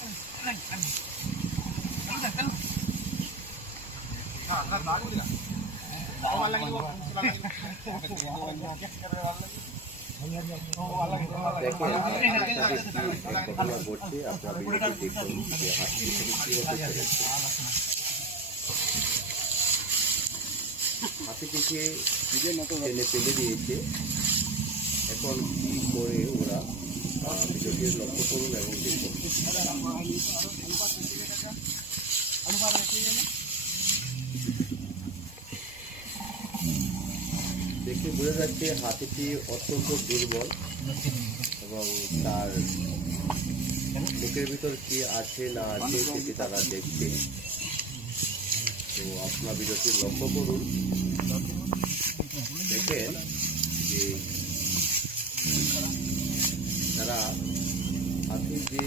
ঘটনা ঘটছে আপনার ভিডিওটি দেখুন যে হাতি থেকে কিভাবে চলেছে। হাতিটিকে টেনে ফেলে দিয়েছে। এখন কি করে ওরা ভিডিওটি লক্ষ্য করুন এবং দেখুন। দেখে বোঝা যাচ্ছে হাতিটি অত্যন্ত দুর্বল এবং তার বুকের ভিতর কি আছে না আছে সেটি তারা দেখছে। তো আপনার ভিডিওটি লক্ষ্য করুন, দেখেন যে তারা হাতির যে